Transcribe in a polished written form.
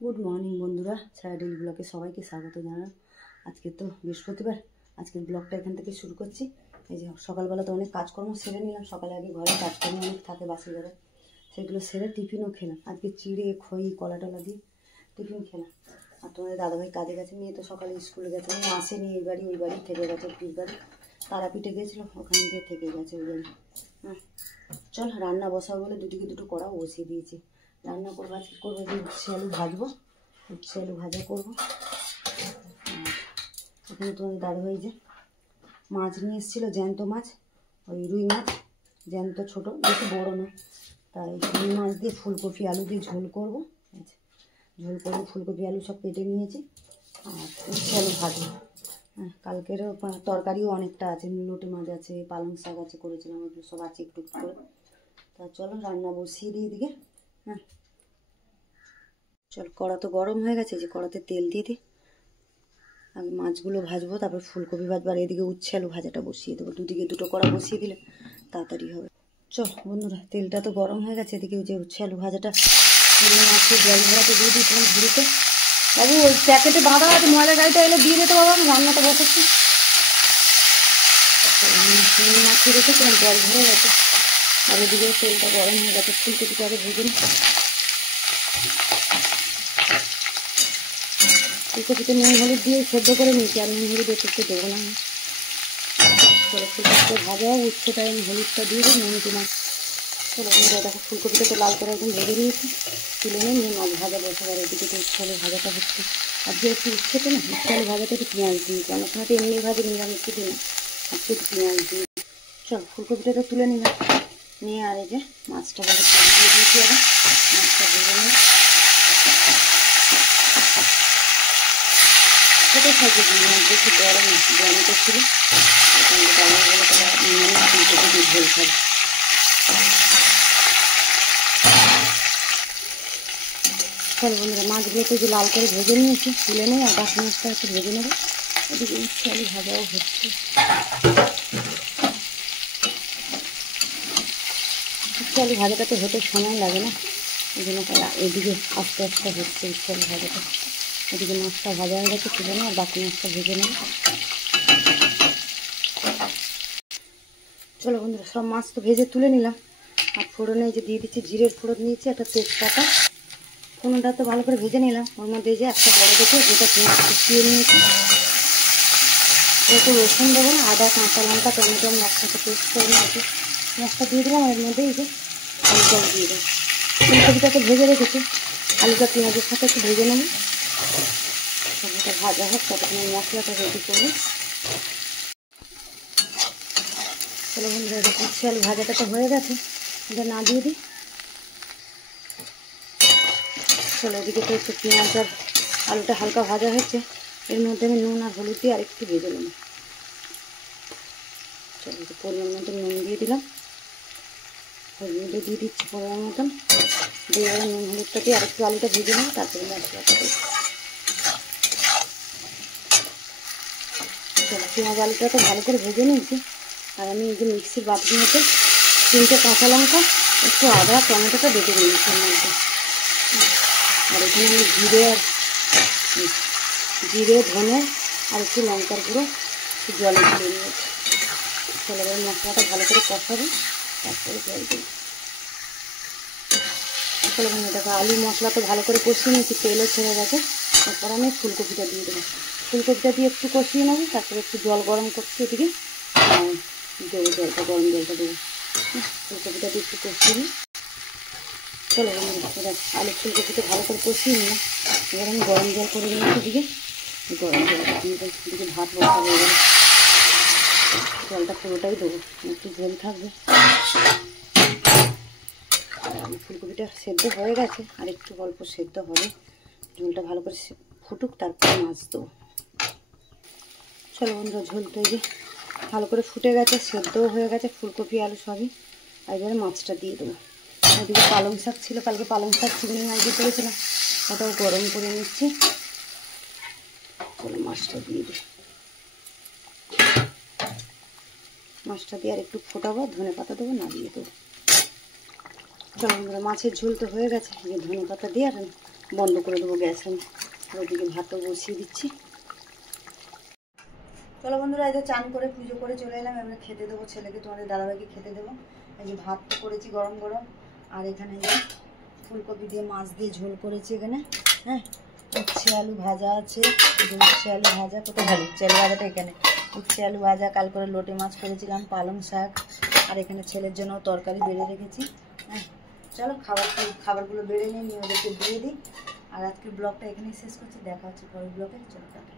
Good morning বন্ধুরা, ছায়া daily ব্লগে সবাইকে স্বাগত জানাই। আজকে তো বৃহস্পতিবার, আজকের ব্লগটা এখান থেকে শুরু করছি। এই যে সকালবেলা তো অনেক কাজকর্ম সেরে নিলাম। সকালে আগে ঘরে কাজকর্ম অনেক থাকে বাসি ঘরে, সেগুলো সেরে টিফিনও খেলাম। আজকে চিড়ে খই কলা টলা দিয়ে টিফিন খেলাম। আর তোমাদের দাদাভাই কাজে গেছে, মেয়ে তো সকালে স্কুলে গেছে, মেয়ে আসেনি এই বাড়ি, ওই বাড়ি থেকে গেছে পীর বাড়ি, তারাপীঠে গিয়েছিলো, ওখান দিয়ে থেকে গেছে ওই বাড়ি। হ্যাঁ চল রান্না বসাবো বলে দুদিকে দুটো কড়াও বসিয়ে দিয়েছি। রান্না করবো আজকে, করবো যে উচ্ছে আলু ভাজবো, উচ্ছে আলু ভাজা করবো। এখানে তোমাদের দাদাভাই যে মাছ নিয়ে এসেছিলো, জ্যান্ত মাছ, ওই রুই মাছ, জ্যান্ত ছোটো, বেশি বড়ো না। তাই রুই মাছ দিয়ে ফুলকপি আলু দিয়ে ঝোল করবো। ঝোল করবো, ফুলকপি আলু সব কেটে নিয়েছি, আর উচ্ছে আলু ভাজবো। হ্যাঁ কালকেরও তরকারিও অনেকটা আছে, লোটে মাছ আছে, পালং শাক আছে, করেছিলাম, ওইগুলো সব আছে একটু একটু করে। তা চলো রান্না বসিয়ে দিই এদিকে। হ্যাঁ চল, কড়া তো গরম হয়ে গেছে, যে কড়াতে তেল দিয়ে দিই। আগে মাছগুলো ভাজবো, তারপর ফুলকপি ভাজবো, আর এদিকে উচ্ছে আলু ভাজাটা বসিয়ে দেবো। দুদিকে দুটো কড়া বসিয়ে দিলে তাড়াতাড়ি হবে। চল বন্ধুরা, তেলটা তো গরম হয়ে গেছে, এদিকে যে উচ্ছে আলু ভাজাটা মাছের জল ভরাতে দিয়ে দিয়েছিলাম ঝুড়িতে। বাবু ওই প্যাকেটে বাঁধা আছে, ময়লা গাড়িটা এলে দিয়ে দিতে বাবা, আমি রান্নাটা বসাচ্ছি। মাখিয়ে রেখেছিলাম, জল ভরে গেছে। আর এদিকে তেলটা গরম হয়ে গেছে, ফুলকপিটা আগে ভেজে নিই। ফুলকপিতে নুন হলুদ দিয়ে সেদ্ধ করে নিয়েছি, আর নুন হলুদ একটু দেবো না। চলো ফুলকপিটা ভাজা, উচ্ছেটা আমি হলুদটা দিয়ে দিই, নুন দিলাম। চলো বন্ধুরা দেখো, ফুলকপিটা তো লাল করে একদম ভেজে নিয়েছি, তুলে নিয়ে মাছ ভাজা বসাবার। এদিকে তো উচ্ছে আলু ভাজাটা হচ্ছে। আর যেহেতু উচ্ছেতে না, উচ্ছে আলু ভাজাটা একটু পেঁয়াজ দিয়েছি, অনেক সময় তো এমনি ভাজে নিরামিষ দিই, আজকে একটু পেঁয়াজ দিই। চল ফুলকপিটা তো তুলে নিলাম, নিয়ে আর এই যে মাছটা ভাজা দিয়ে দিয়েছি। আবার মাছটা ভেজে নিই, ছোটো সাইজে দিয়ে, বেশি বড় না, জমিতে ছিল ফুলকপি দিয়ে ঝোল খাবে। চল বন্ধুরা, মাছগুলো তো যে লাল করে ভেজে নিয়েছি, তুলে নেই, আর বাকি মাছটা একটু ভেজে নেবো। এদিকে উচ্ছে আলু ভাজাও হচ্ছে। উচ্ছে আলু ভাজাটাতে হতে সময় লাগে না, এই জন্য এদিকে আস্তে আস্তে হচ্ছে উচ্ছে আলু ভাজাটা। এদিকে মাছটা ভাজা হয়ে গেছে, তুলে নেই, আর বাকি মাছটা ভেজে নেব। চলো বন্ধুরা, সব মাছ তো ভেজে তুলে নিলাম, আর ফোড়নে যে দিয়ে দিচ্ছি, জিরের ফোড়ন নিয়েছি, একটা তেজপাতা, ফোড়নটা তো ভালো করে ভেজে নিলাম। ওর মধ্যে যে একটা বড় দেখে যেটা পেঁয়াজ কুচিয়ে নিয়েছি, একটু রসুন দেবো না, আদা কাঁচা লঙ্কা টমেটো আমি একসাথে পেস্ট করে নিয়েছি, পেঁয়াজটা দিয়ে দিলাম। এর মধ্যে এই যে আলুটাও দিয়ে দেবো। ফুলকপিটাকে ভেজে রেখেছি, আলুটা পেঁয়াজের সাথে একটু ভেজে নেব। সবটা ভাজা হোক, ততক্ষণ মশলাটা রেডি করবো। চলো বন্ধুরা, এটা উচ্ছে আলু ভাজাটা তো হয়ে গেছে, এটা না দিয়ে দিই। চলো এদিকে তো একটু পেঁয়াজ আর আলুটা হালকা ভাজা হয়েছে, এর মধ্যে আমি নুন আর হলুদ দিয়ে আরেকটু ভেজে নেব। চলো একটু পরিমাণ মতন নুন দিয়ে দিলাম, হলুদও দিয়ে দিচ্ছি পরিমাণ মতন, দিয়ে নুন হলুদটা দিয়ে আরেকটু আলুটা ভেজে নেব, তারপরে মশলাটা দেবো। চলো পেঁয়াজ আলুটা তো ভালো করে ভেজে নিয়েছি, আর আমি এই যে মিক্সির বাটির মধ্যে 3টে কাঁচা লঙ্কা, একটু আদা, টমেটোটা বেটে নিয়েছি এর মধ্যে। আর এখানে আমি জিরে ধনে আর একটু লঙ্কার গুঁড়ো একটু জলে দিয়ে নিয়েছি। চলো এবার মশলাটা ভালো করে কষাবো, তারপরে জল দেবো। চলো বন্ধু দেখো, আলু মশলা তো ভালো করে কষিয়ে নিয়েছি, তেলও ছেড়ে গেছে। তারপর আমি ফুলকপিটা দিয়ে দেবো, ফুলকপিটা দিয়ে একটু কষিয়ে নেবো, তারপরে একটু জল গরম করছি এদিকে দেবো, জলটা গরম জলটা দেবো। ফুলকপিটা দিয়ে একটু কষিয়ে নিই। চলো বন্ধুরা, আলু ফুলকপিটা ভালো করে কষিয়ে নিই। এবার আমি গরম জল করে নিয়েছি এদিকে, গরম জলটা দিয়ে দেবো। এদিকে ভাত বসাবো, এবার জলটা পুরোটাই দেবো, একটু ঝোল থাকবে। ফুলকপিটা সেদ্ধ হয়ে গেছে, আর একটু অল্প সেদ্ধ হবে, ঝোলটা ভালো করে ফুটুক, তারপরে মাছ দেবো। চলো বন্ধুরা, ঝোলটা এই যে ভালো করে ফুটে গেছে, সেদ্ধও হয়ে গেছে ফুলকপি আলু সবই। আর এবারে মাছটা দিয়ে দেবো। ওদিকে পালং শাক ছিল, কালকে পালং শাক চিংড়ি মাছ দিয়ে করেছিলাম, ওটাও গরম করে নিচ্ছি। চলো মাছটা দিয়ে দিই, মাছটা দিয়ে আর একটু ফোটাবো, ধনে পাতা দেবো, নামিয়ে দেবো। চলো বন্ধুরা, মাছের ঝোল তো হয়ে গেছে, এই ধনে পাতা দিয়ে আর বন্ধ করে দেবো গ্যাস। আমি আর ওদিকে ভাতও বসিয়ে দিচ্ছি। চলো বন্ধুরা, এই যে চান করে পুজো করে চলে এলাম। এবারে খেতে দেবো ছেলেকে, তোমাদের দাদাভাইকে খেতে দেবো। এই যে ভাত করেছি গরম গরম, আর এখানে যে ফুলকপি দিয়ে মাছ দিয়ে ঝোল করেছি এখানে। হ্যাঁ, উচ্ছে আলু ভাজা আছে। উচ্ছে আলু ভাজা কোথায় ভালো, উচ্ছে আলু ভাজাটা এখানে। উচ্ছে আলু ভাজা, কাল করে লোটে মাছ করেছিলাম, পালং শাক, আর এখানে ছেলের জন্য তরকারি বেড়ে রেখেছি। হ্যাঁ, চলো খাবারগুলো বেড়ে নিয়ে ওদেরকে দিয়ে দিই। আর আজকের ব্লগটা এখানেই শেষ করছি। দেখা হচ্ছে পরের ব্লগে। চলো টাটা।